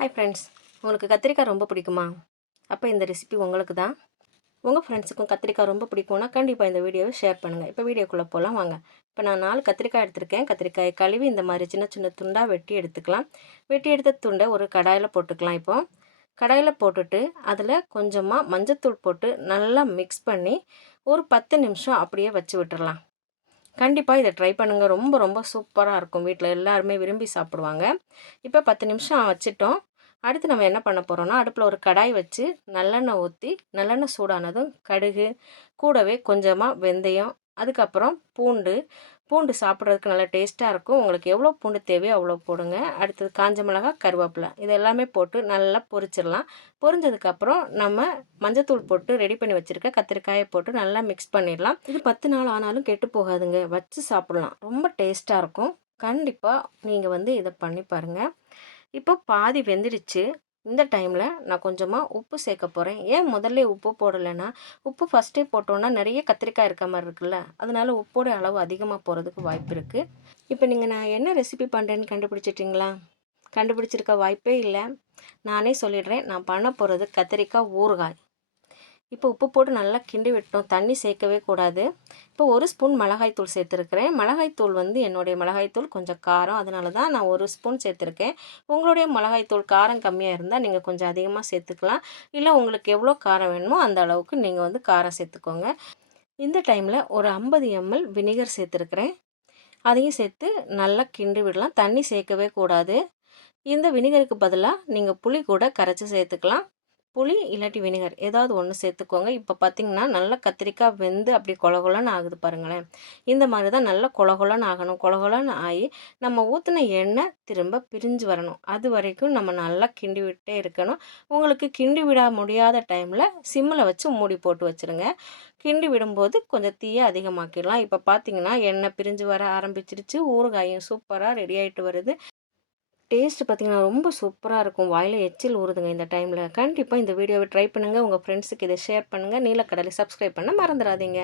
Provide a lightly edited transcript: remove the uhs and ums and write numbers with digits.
Hi friends, உங்களுக்கு கத்திரிக்காய் ரொம்ப பிடிக்குமா? அப்போ இந்த ரெசிபி உங்களுக்கு தான். உங்கள் ஃப்ரெண்ட்ஸுக்கும் கத்திரிக்காய் ரொம்ப பிடிக்கும்னா கண்டிப்பாக இந்த வீடியோவை ஷேர் பண்ணுங்கள். இப்போ வீடியோக்குள்ளே போகலாம் வாங்க. இப்போ நான் 4 கத்திரிக்காய் எடுத்திருக்கேன். கத்திரிக்காயை கழுவி இந்த மாதிரி சின்ன சின்ன துண்டாக வெட்டி எடுத்துக்கலாம். வெட்டி எடுத்த துண்டை ஒரு கடாயில் போட்டுக்கலாம். இப்போது கடாயில் போட்டுட்டு அதில் கொஞ்சமாக மஞ்சத்தூள் போட்டு நல்லா மிக்ஸ் பண்ணி ஒரு 10 நிமிஷம் அப்படியே வச்சு விட்டுறலாம். கண்டிப்பாக இதை ட்ரை பண்ணுங்கள். ரொம்ப ரொம்ப சூப்பராக இருக்கும். வீட்டில் எல்லாருமே விரும்பி சாப்பிடுவாங்க. இப்போ 10 நிமிஷம் வச்சுட்டோம். அடுத்து நம்ம என்ன பண்ண போகிறோம்னா, அடுப்பில் ஒரு கடாய் வச்சு நல்லெண்ணெய் ஊற்றி, நல்லெண்ணெய் சூடானதும் கடுகு, கூடவே கொஞ்சமாக வெந்தயம், அதுக்கப்புறம் பூண்டு சாப்பிட்றதுக்கு நல்லா டேஸ்ட்டாக இருக்கும். உங்களுக்கு எவ்வளோ பூண்டு தேவையோ அவ்வளோ போடுங்க. அடுத்தது காஞ்ச மிளகாய், கருவேப்பிலை இது எல்லாமே போட்டு நல்லா பொரிச்சிடலாம். பொரிஞ்சதுக்கப்புறம் நம்ம மஞ்சத்தூள் போட்டு ரெடி பண்ணி வச்சுருக்க கத்திரிக்காயை போட்டு நல்லா மிக்ஸ் பண்ணிடலாம். இது 10 நாள் ஆனாலும் கெட்டு போகாதுங்க. வச்சு சாப்பிட்லாம். ரொம்ப டேஸ்ட்டாக இருக்கும். கண்டிப்பாக நீங்கள் இதை பண்ணி பாருங்கள். இப்போ பாதி வெந்துடுச்சு. இந்த டைமில் நான் கொஞ்சமாக உப்பு சேர்க்க போகிறேன். ஏன் முதல்ல உப்பு போடலைன்னா, உப்பு ஃபஸ்ட்டே போட்டோன்னா நிறைய கத்திரிக்காய் இருக்க மாதிரி இருக்குல்ல, அதனால உப்போட அளவு அதிகமாக போகிறதுக்கு வாய்ப்பு இருக்குது. இப்போ நீங்கள் நான் என்ன ரெசிபி பண்ணுறேன்னு கண்டுபிடிச்சிட்டிங்களா? கண்டுபிடிச்சிருக்க வாய்ப்பே இல்லை. நானே சொல்லிடுறேன். நான் பண்ண போகிறது கத்திரிக்காய் ஊறுகாய். இப்போ உப்பு போட்டு நல்லா கிண்டி விட்டோம். தண்ணி சேர்க்கவே கூடாது. இப்போ 1 ஸ்பூன் மிளகாய்த்தூள் சேர்த்துருக்கிறேன். மிளகாய்த்தூள் என்னுடைய மிளகாய்த்தூள் கொஞ்சம் காரம், அதனால தான் நான் 1 ஸ்பூன் சேர்த்துருக்கேன். உங்களுடைய மிளகாய்த்தூள் காரம் கம்மியாக இருந்தால் நீங்கள் கொஞ்சம் அதிகமாக சேர்த்துக்கலாம். இல்லை உங்களுக்கு எவ்வளோ காரம் வேணுமோ அந்த அளவுக்கு நீங்கள் காரம் சேர்த்துக்கோங்க. இந்த டைமில் ஒரு 50 ml வினிகர் சேர்த்துருக்கிறேன். அதையும் சேர்த்து நல்லா கிண்டி விடலாம். தண்ணி சேர்க்கவே கூடாது. இந்த வினிகருக்கு பதிலாக நீங்கள் புளி கூட கரைச்சி சேர்த்துக்கலாம். புளி இல்லாட்டி வினிகர் ஏதாவது ஒன்று சேர்த்துக்கோங்க. இப்போ பார்த்திங்கன்னா நல்லா கத்திரிக்காய் வெந்து அப்படி கொலகொலன்னு ஆகுது பாருங்களேன். இந்த மாதிரி தான் நல்லா கொலகொலன்னு ஆகணும். கொலகொலன்னு ஆகி நம்ம ஊற்றின எண்ணெய் திரும்ப பிரிஞ்சு வரணும். அது வரைக்கும் நம்ம நல்லா கிண்டி விட்டே இருக்கணும். உங்களுக்கு கிண்டி விட முடியாத டைமில் சிம்மில் வச்சு மூடி போட்டு வச்சுருங்க. கிண்டி விடும்போது கொஞ்சம் தீயை அதிகமாக்கிடலாம். இப்போ பார்த்திங்கன்னா எண்ணெய் பிரிஞ்சு வர ஆரம்பிச்சிருச்சு. ஊறுகாயும் சூப்பராக ரெடி ஆகிட்டு வருது. டேஸ்ட்டு பார்த்திங்கன்னா ரொம்ப சூப்பராக இருக்கும். வாயில் எச்சில் ஊறுதுங்க இந்த டைமில். கண்டிப்பாக இந்த வீடியோவை ட்ரை பண்ணுங்கள். உங்கள் ஃப்ரெண்ட்ஸுக்கு இதை ஷேர் பண்ணுங்கள். நீலக்கடலை சப்ஸ்கிரைப் பண்ண மறந்துடாதீங்க.